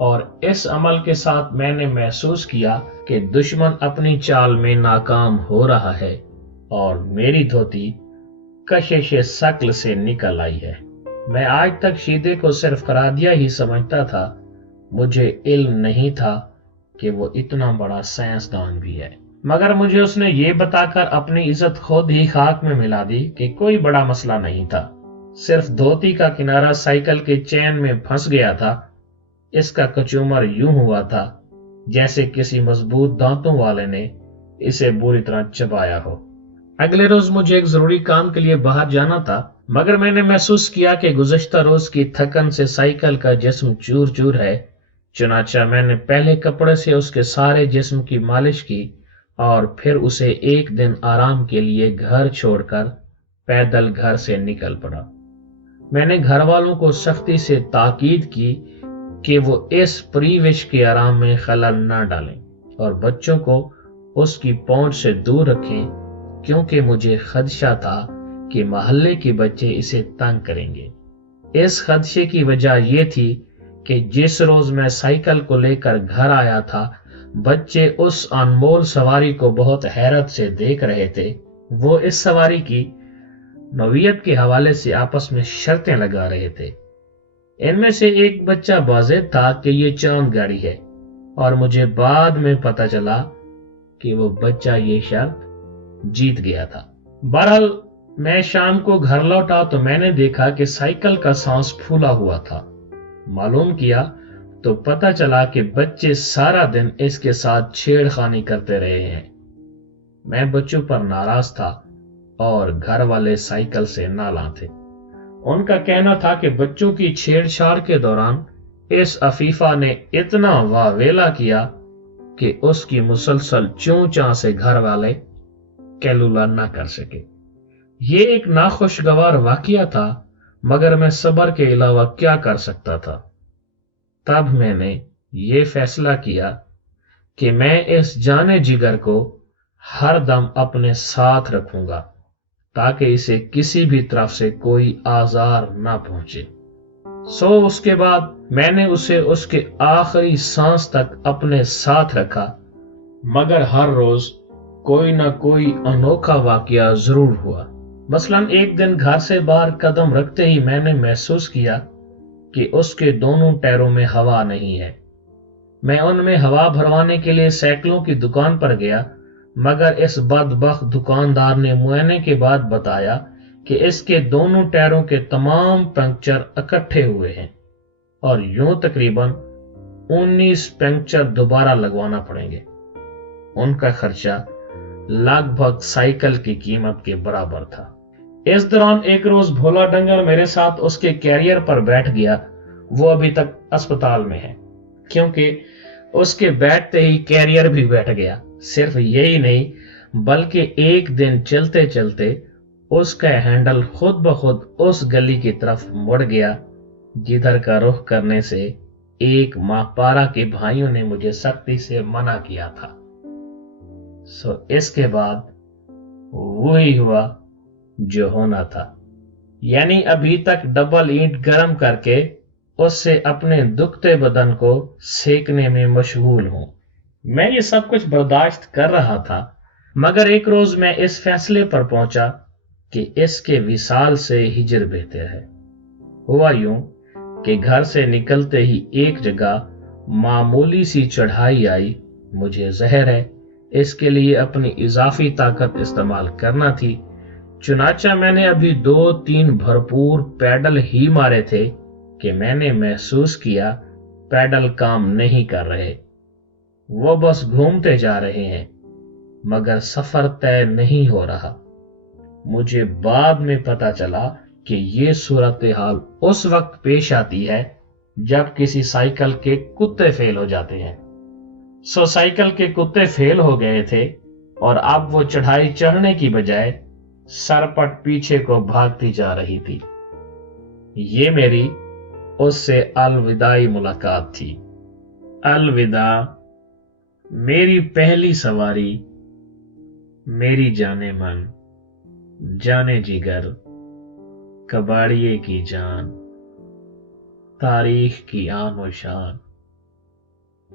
اور اس عمل کے ساتھ میں نے محسوس کیا کہ دشمن اپنی چال میں ناکام ہو رہا ہے اور میری دھوتی کشش شکل سے نکل آئی ہے۔ میں آج تک شیدے کو صرف قرادیہ ہی سمجھتا تھا، مجھے علم نہیں تھا کہ وہ اتنا بڑا سائنسدان بھی ہے۔ مگر مجھے اس نے یہ بتا کر اپنی عزت خود ہی خاک میں ملا دی کہ کوئی بڑا مسئلہ نہیں تھا، صرف دھوتی کا کنارہ سائیکل کے چین میں پھنس گیا تھا۔ اس کا کچومر یوں ہوا تھا جیسے کسی مضبوط دانتوں والے نے اسے بری طرح چبایا ہو۔ اگلے روز مجھے ایک ضروری کام کے لیے باہر جانا تھا، مگر میں نے محسوس کیا کہ گزشتہ روز کی تھکن سے سائیکل کا جسم چور چور ہے۔ چنانچہ میں نے پہلے کپڑے سے اس کے سارے جسم کی مالش کی اور پھر اسے ایک دن آرام کے لیے گھر چھوڑ کر پیدل گھر سے نکل پڑا۔ میں نے گھر والوں کو سختی سے تاکید کی کہ وہ اس پری وش کے آرام میں خلل نہ ڈالیں اور بچوں کو اس کی پہنچ سے دور رکھیں، کیونکہ مجھے خدشہ تھا کہ محلے کے بچے اسے تنگ کریں گے۔ اس خدشے کی وجہ یہ تھی کہ جس روز میں سائیکل کو لے کر گھر آیا تھا، بچے اس انمول سواری کو بہت حیرت سے دیکھ رہے تھے۔ وہ اس سواری کی نوعیت کے حوالے سے آپس میں شرطیں لگا رہے تھے۔ ان میں سے ایک بچہ واضح تھا کہ یہ چاند گاڑی ہے، اور مجھے بعد میں پتا چلا کہ وہ بچہ یہ شرط جیت گیا تھا۔ بہرحال میں شام کو گھر لوٹا تو میں نے دیکھا کہ سائیکل کا سانس پھولا ہوا تھا۔ معلوم کیا تو پتا چلا کہ بچے سارا دن اس کے ساتھ چھیڑ خانی کرتے رہے ہیں۔ میں بچوں پر ناراض تھا اور گھر والے سائیکل سے نالاں تھے۔ ان کا کہنا تھا کہ بچوں کی چھیڑ چھاڑ کے دوران اس عفیفہ نے اتنا واویلا کیا کہ اس کی مسلسل چوں چاں سے گھر والے کیلولا نہ کر سکے۔ یہ ایک ناخوشگوار واقعہ تھا، مگر میں صبر کے علاوہ کیا کر سکتا تھا؟ تب میں نے یہ فیصلہ کیا کہ میں اس جانے جگر کو ہر دم اپنے ساتھ رکھوں گا تاکہ اسے کسی بھی طرف سے کوئی آزار نہ پہنچے۔ اس کے بعد میں نے اسے اس کے آخری سانس تک اپنے ساتھ رکھا، مگر ہر روز کوئی نہ کوئی انوکھا واقعہ ضرور ہوا۔ مثلاً ایک دن گھر سے باہر قدم رکھتے ہی میں نے محسوس کیا کہ اس کے دونوں ٹائروں میں ہوا نہیں ہے۔ میں ان میں ہوا بھروانے کے لیے سائیکلوں کی دکان پر گیا، مگر اس بدبخت دکاندار نے معائنے کے بعد بتایا کہ اس کے دونوں ٹائروں کے تمام پنکچر اکٹھے ہوئے ہیں اور یوں تقریباً 19 پنکچر دوبارہ لگوانا پڑیں گے۔ ان کا خرچہ لگ بھگ سائیکل کی قیمت کے برابر تھا۔ اس دوران ایک روز بھولا ڈنگر میرے ساتھ اس کے کیریئر پر بیٹھ گیا۔ وہ ابھی تک اسپتال میں ہے، کیونکہ اس کے بیٹھتے ہی کیریئر بھی بیٹھ گیا۔ صرف یہی نہیں بلکہ ایک دن چلتے چلتے اس کا ہینڈل خود بخود اس گلی کی طرف مڑ گیا جدھر کا رخ کرنے سے ایک ماہپارہ کے بھائیوں نے مجھے سختی سے منع کیا تھا۔ اس کے بعد وہی ہوا جو ہونا تھا، یعنی ابھی تک ڈبل اینٹ گرم کر کے اس سے اپنے دکھتے بدن کو سیکنے میں مشغول ہوں۔ میں یہ سب کچھ برداشت کر رہا تھا، مگر ایک روز میں اس فیصلے پر پہنچا کہ اس کے وصال سے ہجر بہتر ہے۔ ہوا یوں کہ گھر سے نکلتے ہی ایک جگہ معمولی سی چڑھائی آئی۔ مجھے زہر ہے، اس کے لیے اپنی اضافی طاقت استعمال کرنا تھی، چنانچہ میں نے ابھی 2-3 بھرپور پیڈل ہی مارے تھے کہ میں نے محسوس کیا پیڈل کام نہیں کر رہے، وہ بس گھومتے جا رہے ہیں، مگر سفر طے نہیں ہو رہا۔ مجھے بعد میں پتا چلا کہ یہ صورتحال اس وقت پیش آتی ہے جب کسی سائیکل کے کتے فیل ہو جاتے ہیں۔ سائیکل کے کتے فیل ہو گئے تھے اور اب وہ چڑھائی چڑھنے کی بجائے سرپٹ پیچھے کو بھاگتی جا رہی تھی۔ یہ میری اس سے الوداعی ملاقات تھی۔ الوداع میری پہلی سواری، میری جانے من، جانے جگر، کباڑیے کی جان، تاریخ کی آن و شان۔